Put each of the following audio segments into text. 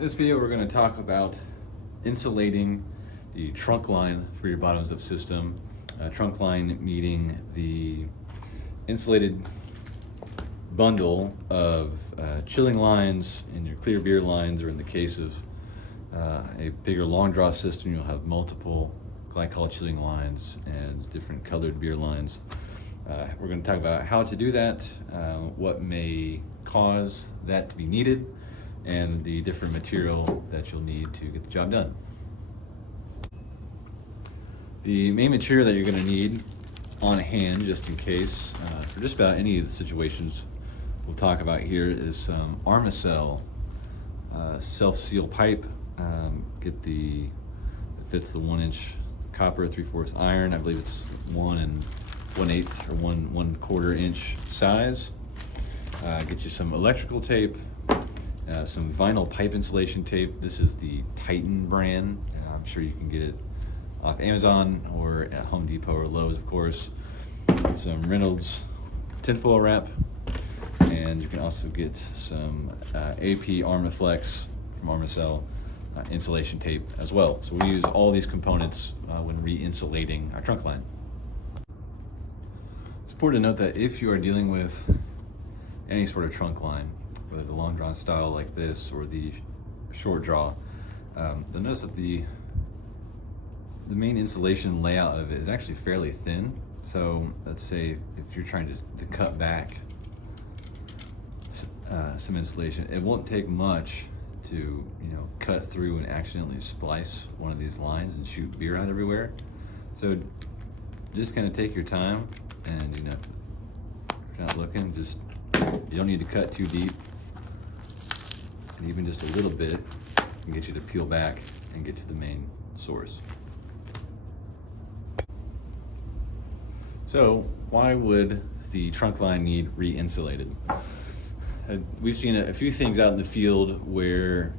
In this video, we're going to talk about insulating the trunk line for your bottoms up system. Trunk line meaning the insulated bundle of chilling lines in your clear beer lines, or in the case of a bigger long draw system, you'll have multiple glycol chilling lines and different colored beer lines. We're going to talk about how to do that, what may cause that to be needed, and the different material that you'll need to get the job done. The main material that you're going to need on hand, just in case, for just about any of the situations we'll talk about here, is some Armacell self-seal pipe. Get it fits the 1-inch copper 3/4 iron. I believe it's 1 1/8 or 1/4 inch size. Get you some electrical tape, some vinyl pipe insulation tape. This is the Titan brand. I'm sure you can get it off Amazon or at Home Depot or Lowe's, of course. Some Reynolds tinfoil wrap, and you can also get some AP Armaflex from Armacell insulation tape as well. So we use all these components when re-insulating our trunk line. It's important to note that if you are dealing with any sort of trunk line, whether the long drawn style like this or the short draw, you'll notice that the main insulation layout of it is actually fairly thin. So let's say if you're trying to cut back some insulation, it won't take much to cut through and accidentally splice one of these lines and shoot beer out everywhere. So just kind of take your time, and if you're not looking, you don't need to cut too deep, and even just a little bit can get you to peel back and get to the main source. So why would the trunk line need re-insulated? We've seen a few things out in the field where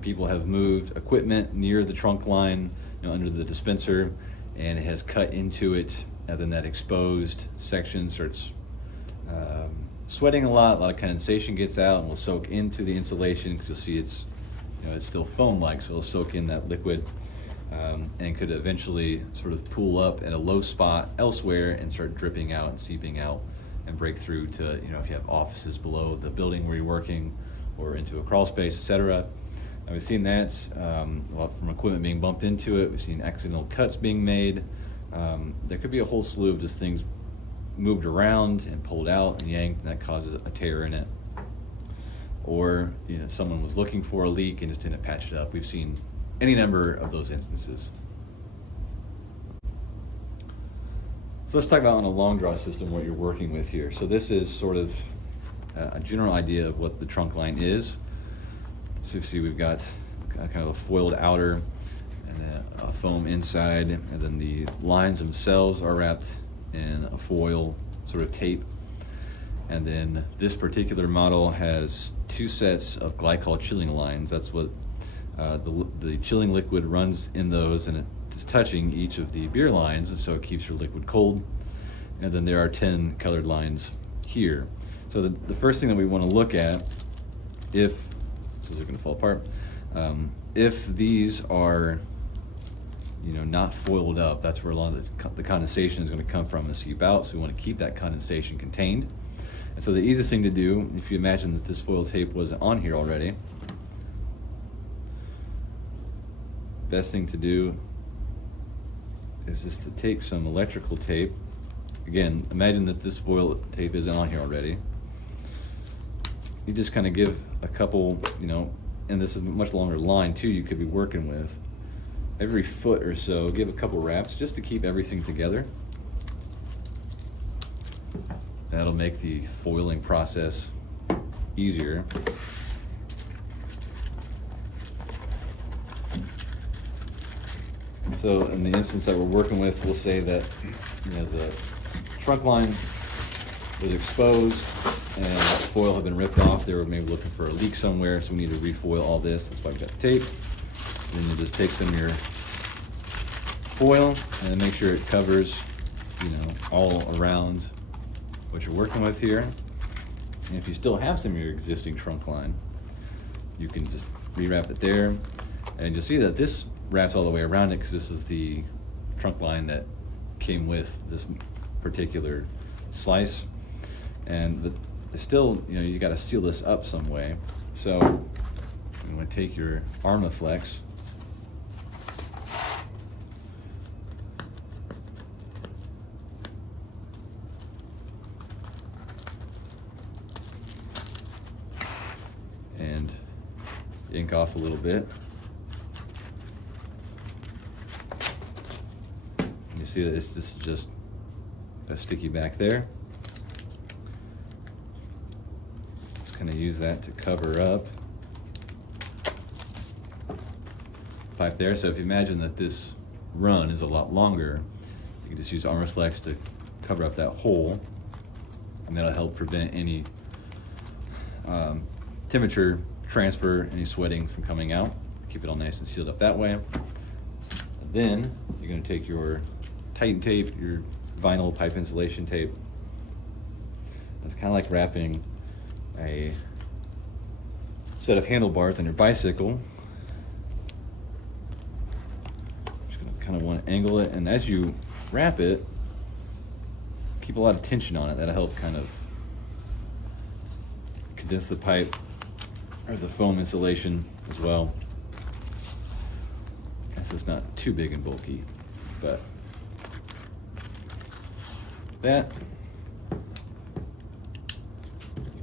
people have moved equipment near the trunk line, under the dispenser, and it has cut into it, and then that exposed section starts sweating a lot of condensation gets out and will soak into the insulation, because you'll see it's still foam-like, so it'll soak in that liquid, and could eventually sort of pool up at a low spot elsewhere and start dripping out and seeping out and break through to, if you have offices below the building where you're working, or into a crawl space, etc. And we've seen that from equipment being bumped into it. We've seen accidental cuts being made. There could be a whole slew of just things moved around and pulled out and yanked, and that causes a tear in it. Or someone was looking for a leak and just didn't patch it up. We've seen any number of those instances. So let's talk about, on a long draw system, what you're working with here. So this is sort of a general idea of what the trunk line is. So you see we've got kind of a foiled outer and then a foam inside, and then the lines themselves are wrapped in a foil sort of tape. And then this particular model has 2 sets of glycol chilling lines. That's what the chilling liquid runs in those, and it's touching each of the beer lines, and so it keeps your liquid cold. And then there are 10 colored lines here. So the first thing that we want to look at, this is going to fall apart, if these are not foiled up, that's where a lot of the condensation is going to come from and seep out. So we want to keep that condensation contained. And so the easiest thing to do, if you imagine that this foil tape was on here already, best thing to do is just to take some electrical tape. Again, imagine that this foil tape isn't on here already. You just kind of give a couple, and this is a much longer line too you could be working with. Every foot or so, give a couple wraps just to keep everything together. That'll make the foiling process easier. So in the instance that we're working with, we'll say that the trunk line was exposed and the foil had been ripped off. They were maybe looking for a leak somewhere, so we need to refoil all this. That's why we've got the tape. And then you just take some of your foil and make sure it covers all around what you're working with here. And if you still have some of your existing trunk line, you can just rewrap it there. And you'll see that this wraps all the way around it because this is the trunk line that came with this particular slice. And still, you got to seal this up some way. So you want to take your Armaflex, and ink off a little bit. You see that it's just a sticky back there. Just gonna use that to cover up pipe there. So if you imagine that this run is a lot longer, you can just use Armaflex to cover up that hole, and that'll help prevent any temperature transfer, any sweating from coming out. Keep it all nice and sealed up that way. And then you're going to take your Titan tape, your vinyl pipe insulation tape. It's kind of like wrapping a set of handlebars on your bicycle. Just going to kind of want to angle it, and as you wrap it, keep a lot of tension on it. That'll help kind of condense the pipe or the foam insulation as well. So it's not too big and bulky, but that, you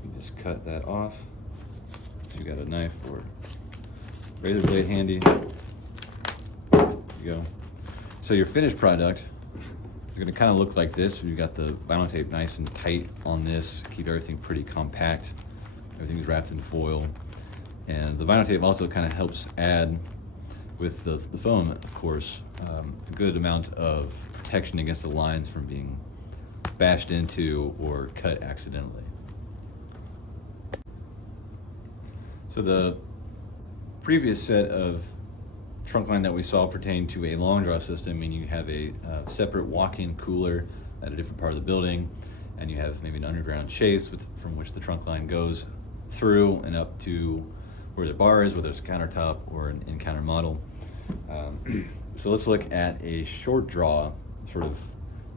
can just cut that off. If you got a knife or razor blade handy, there you go. So your finished product is going to kind of look like this. You've got the vinyl tape nice and tight on this, keep everything pretty compact. Everything's wrapped in foil. And the vinyl tape also kind of helps add, with the foam, of course, a good amount of protection against the lines from being bashed into or cut accidentally. So the previous set of trunk line that we saw pertained to a long draw system, meaning you have a separate walk-in cooler at a different part of the building, and you have maybe an underground chase from which the trunk line goes through and up to where the bar is, whether it's a countertop or an in-counter model. So let's look at a short draw sort of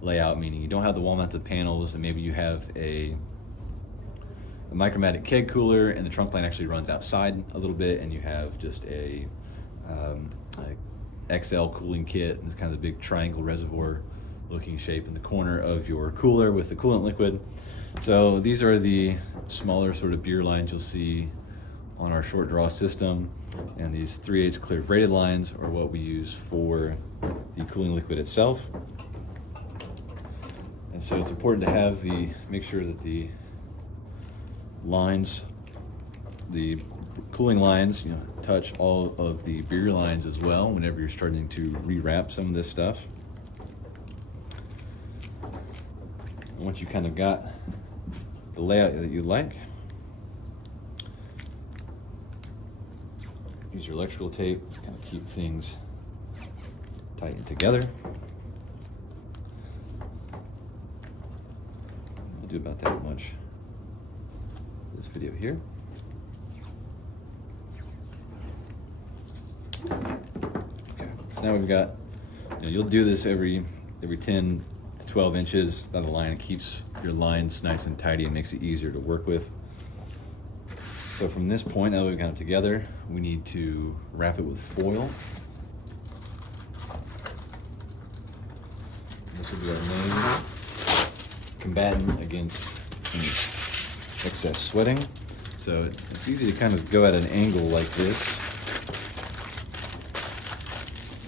layout, meaning you don't have the wall-mounted panels, and maybe you have a micromatic keg cooler and the trunk line actually runs outside a little bit, and you have just a XL cooling kit, and it's kind of the big triangle reservoir looking shape in the corner of your cooler with the coolant liquid. So these are the smaller sort of beer lines you'll see on our short draw system, and these 3/8 clear braided lines are what we use for the cooling liquid itself. And so it's important to make sure that the lines, the cooling lines, touch all of the beer lines as well whenever you're starting to rewrap some of this stuff. Once you kind of got the layout that you like, use your electrical tape to kind of keep things tightened together. I'll do about that much for this video here. Okay, so now we've got, you'll do this every 10 to 12 inches down the line. It keeps your lines nice and tidy and makes it easier to work with. So from this point, now that we've got it together, we need to wrap it with foil. This will be our main combatant against any excess sweating. So it's easy to kind of go at an angle like this.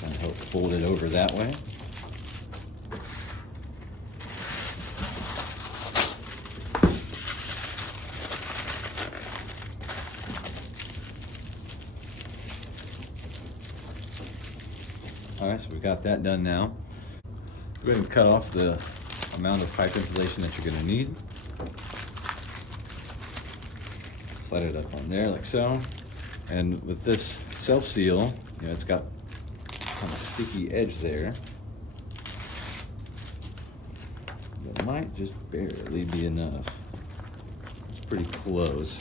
Kind of help fold it over that way. All right, so we've got that done now. Go ahead and cut off the amount of pipe insulation that you're going to need. Slide it up on there like so. And with this self-seal, it's got kind of sticky edge there. That might just barely be enough. It's pretty close.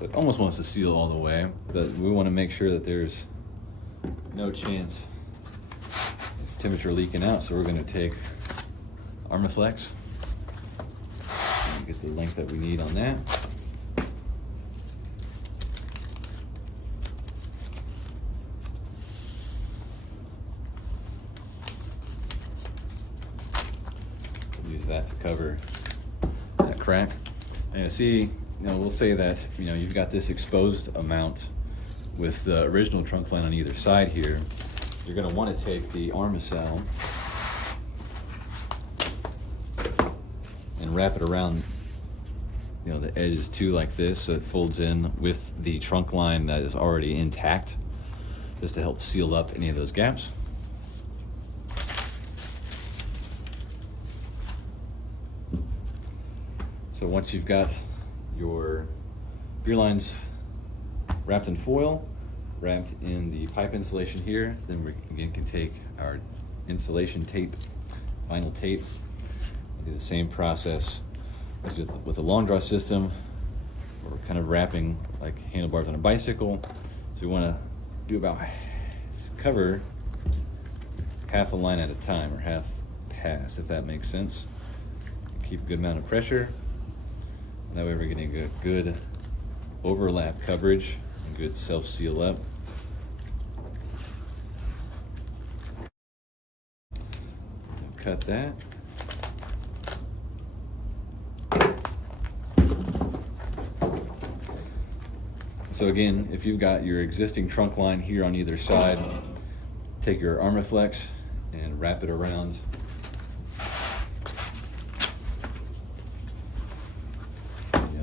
So it almost wants to seal all the way, but we want to make sure that there's no chance of temperature leaking out. So we're going to take Armaflex and get the length that we need on that. Use that to cover that crack. And you see, we'll say that you've got this exposed amount with the original trunk line on either side here. You're going to want to take the Armacell and wrap it around the edges too, like this, so it folds in with the trunk line that is already intact, just to help seal up any of those gaps. So once you've got your beer lines wrapped in foil, wrapped in the pipe insulation here, then we again can take our insulation tape, vinyl tape, do the same process as with the long draw system. We're kind of wrapping like handlebars on a bicycle. So we want to do about cover half a line at a time, or half pass, if that makes sense. Keep a good amount of pressure. That way we're getting a good overlap coverage and good self-seal up. Cut that. So again, if you've got your existing trunk line here on either side, take your Armaflex and wrap it around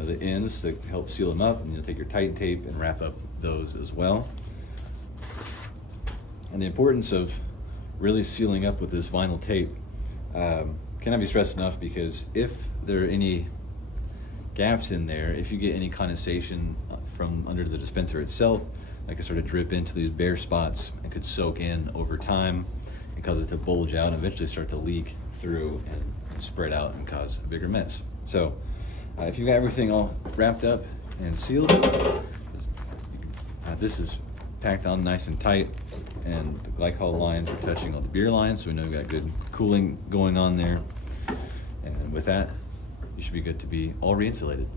the ends to help seal them up, and you'll take your Titan tape and wrap up those as well. And the importance of really sealing up with this vinyl tape cannot be stressed enough, because if there are any gaps in there, if you get any condensation from under the dispenser itself, that could sort of drip into these bare spots and could soak in over time and cause it to bulge out and eventually start to leak through and spread out and cause a bigger mess. So if you've got everything all wrapped up and sealed, this is packed on nice and tight, and the glycol lines are touching all the beer lines, so we know we've got good cooling going on there. And with that, you should be good to be all re-insulated.